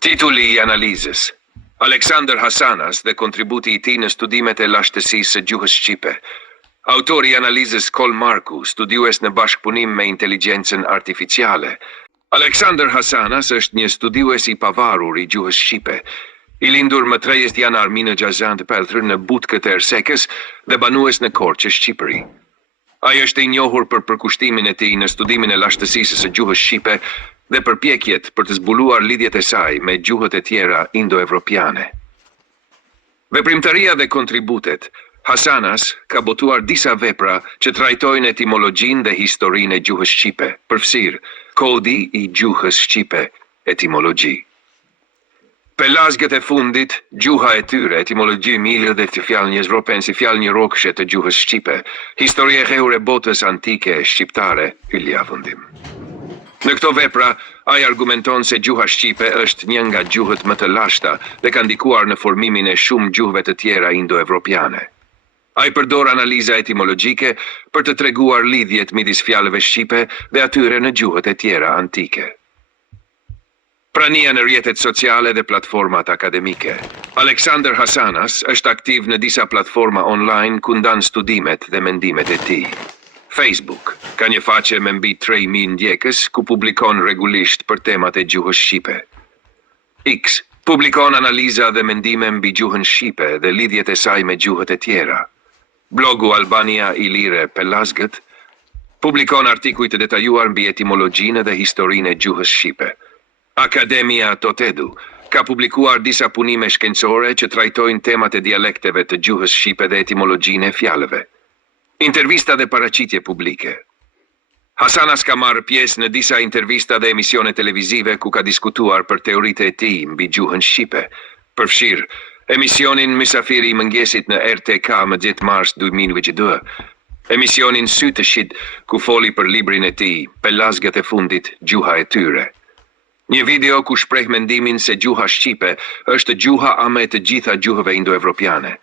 Titulli i analizës: Alexander Hasanas dhe kontributi i tij në studimet e lashtësisë së gjuhës shqipe. Autori i analizës Kol Marku, studiues në bashkëpunim me inteligjencën artificiale. Alexander Hasanas është një studiues i pavarur i gjuhës shqipe, i lindur më 30 janar 1954 në Butkët e Ersekës dhe banues në Korçë, Shqipëri. Ai është i njohur për përkushtimin e tij në studimin e lashtësisë së gjuhës shqipe dhe përpjekjet për të zbuluar lidhjet e saj me gjuhët e tjera indo-evropiane. Veprimtaria dhe kontributet: Hasanas ka botuar disa vepra që trajtojnë etimologjinë dhe historinë e gjuhës shqipe, përfshirë Kodi i gjuhës shqipe, etimologji. Pelazgët e fundit, gjuha e tyre, etimologji milë dhe të fjalë njëzropen si fjalë një rokëshe të gjuhës shqipe, histori e rrehur e botës antike shqiptare, hylja fundim. Në këto vepra, ai argumenton se gjuha shqipe është një nga gjuhët më të lashta dhe ka ndikuar në formimin e shumë gjuhëve të tjera indo-evropiane. Ai përdor analiza etimologjike për të treguar lidhjet midis fjalëve shqipe dhe atyre në gjuhët e tjera antike. Prania në rrjetet sociale dhe platformat akademike. Alexander Hasanas është aktiv në disa platforma online ku ndan studimet dhe mendimet e tij. Facebook ka një faqe me mbi 3000 ndjekës ku publikon rregullisht për temat e gjuhës shqipe. X publikon analiza dhe mendime mbi gjuhën shqipe dhe lidhjet e saj me gjuhët e tjera. Blogu Albania Ilire Pelazgët publikon artikuj të detajuar mbi etimologjinë dhe historinë e gjuhës shqipe. Akademia Totedu ka publikuar disa punime shkencore që trajtojnë temat e dialekteve të gjuhës shqipe dhe etimologjinë e fjalëve. Intervista dhe paraqitje publike. Hasanas ka marrë pjesë në disa intervista dhe emisione televizive ku ka diskutuar për teoritë e tij mbi gjuhën shqipe, përfshirë emisionin Mysafiri i mëngjesit në RTK më 10 mars 2022, emisionin Sy të Shit ku foli për librin e tij, Pelazgët e fundit, gjuha e tyre. Një video ku shpreh mendimin se gjuha shqipe është gjuha ame të gjitha gjuhëve indo-evropiane.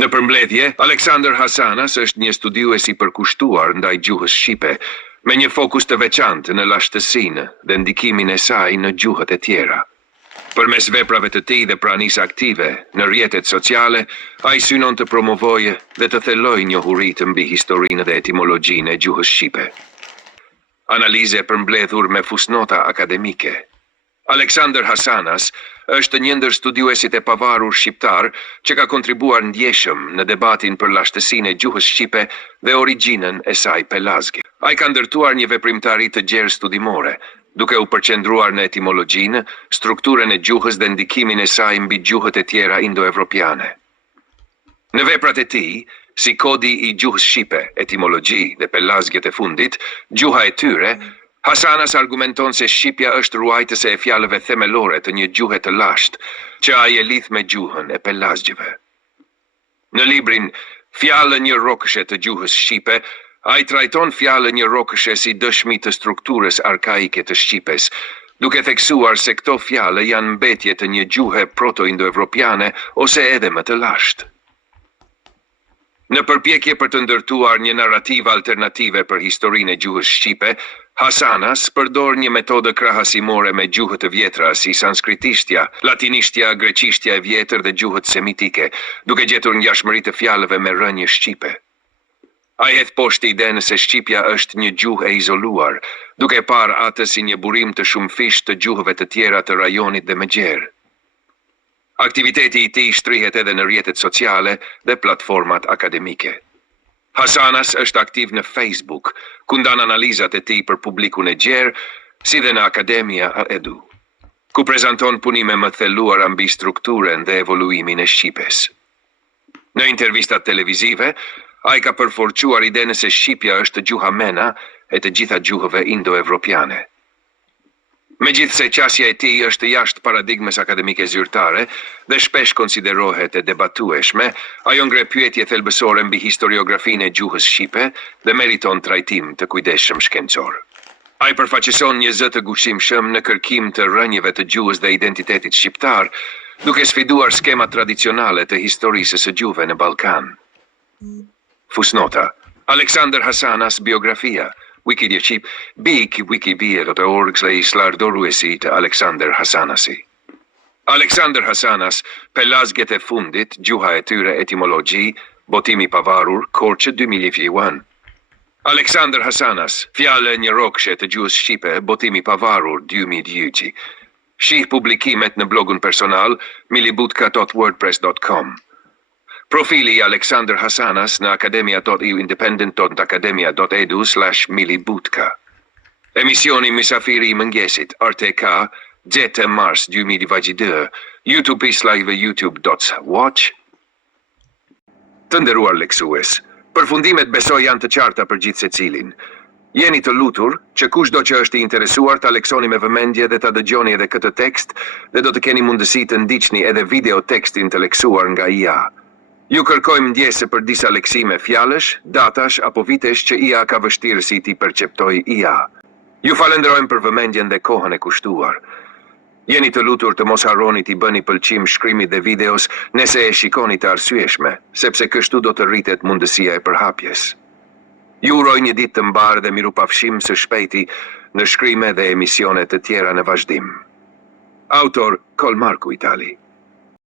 Në përmbledhje, Alexander Hasanas është një studiues i përkushtuar ndaj gjuhës shqipe, me një fokus të veçantë në lashtësinë dhe ndikimin e saj në gjuhët e tjera. Përmes veprave të tij dhe pranisë aktive në rrjetet sociale, ai synon të promovojë dhe të thellojë njohuritë mbi historinë dhe etimologjinë e gjuhës shqipe. Analize përmbledhur me fusnota akademike. Alexander Hasanas është një ndër studiuesit e pavarur shqiptar që ka kontribuar ndjeshëm në debatin për lashtësinë e gjuhës shqipe dhe origjinën e saj pelazge. Ai ka ndërtuar një veprimtari të gjerë studimore, duke u përqendruar në etimologjinë, strukturën e gjuhës dhe ndikimin e saj mbi gjuhët e tjera indo-evropiane. Në veprat e tij, si Kodi i gjuhës shqipe, etimologji dhe Pelazgët e fundit, gjuha e tyre, Hasanas argumenton se shqipja është ruajtëse e fjalëve themelore të një gjuhe të lashtë, që ai e lidh me gjuhën e pelazgjeve. Në librin Fjalë një rokëshe të gjuhës shqipe, ai trajton fjalë një rokëshe si dëshmi të strukturës arkaike të shqipes, duke theksuar se këto fjalë janë mbetje të një gjuhe proto-indo-evropiane ose edhe më të lashtë. Në përpjekje për të ndërtuar një narrativë alternative për historinë e gjuhës shqipe, Hasanas përdor një metodë krahasimore me gjuhët të vjetra si sanskritishtja, latinishtja, greqishtja e vjetër dhe gjuhët semitike, duke gjetur ngjashmëri të fjalëve me rrënje shqipe. Ai hedh poshtë idenë se shqipja është një gjuhë e izoluar, duke parë atë si një burim të shumëfisht të gjuhëve të tjera të rajonit dhe mëgjerë. Aktiviteti i tij shtrihet edhe në rrjetet sociale dhe platformat akademike. Hasanas është aktiv në Facebook, ku ndan analizat e tij për publikun e gjerë, si dhe në Akademia Edu, ku prezanton punime më thelluara mbi strukturën dhe evoluimin e shqipes. Në intervistat televizive, ai ka përforcuar idenë se shqipja është gjuha mena e të gjitha gjuhëve indo-evropiane. Megjithse qasja e tij është jashtë paradigmes akademike zyrtare dhe shpesh konsiderohet e debatueshme, ajo ngre pyetje thelbësore mbi historiografinë e gjuhës shqipe dhe meriton trajtim të kujdesshëm shkencor. Ai përfaqëson një zë të guximshëm në kërkim të rrënjeve të gjuhës dhe identitetit shqiptar, duke sfiduar skemat tradicionale të historisë së gjuhëve në Ballkan. Fusnota: Alexander Hasanas, biografia. Wikidia Chip, big wikipedia.org/doruesi të Alexander Hasanasi. Alexander Hasanas, Pelazgjet e fundit, gjuha e tyre etimologji, botimi pavarur, Korçë 2001. Alexander Hasanas, fjale një rokëshe të gjuhës shqipe, botimi pavarur 2002. Shih publikimet në blogun personal milibutka.wordpress.com. Profili i Alexander Hasanas në academia.independent.academia.edu/milibutka. Emisioni Mysafiri i Mëngjesit, RTK, 6 mars 2022, youtube.watch. Të nderuar leksues, përfundimet besoj janë të qarta për gjithë secilin. Jeni të lutur që kushdo që është i interesuar ta leksoni me vëmendje dhe ta dëgjoni edhe këtë tekst dhe do të keni mundësi të ndiqni edhe video tekstin të leksuar nga IA. Ju kërkojmë ndjese për disa leksime fjalësh, datash apo vitesh që IA ka vështirësi t'i perceptoj IA. Ju falenderojmë për vëmendjen dhe kohën e kushtuar. Jeni të lutur të mos harroni t'i bëni pëlqim shkrimit dhe videos nëse e shikoni të arsyeshme, sepse kështu do të rritet mundësia e përhapjes. Ju uroj një ditë të mbarë dhe mirupafshim së shpejti në shkrime dhe emisione të tjera në vazhdim. Autor Kolmarku Itali.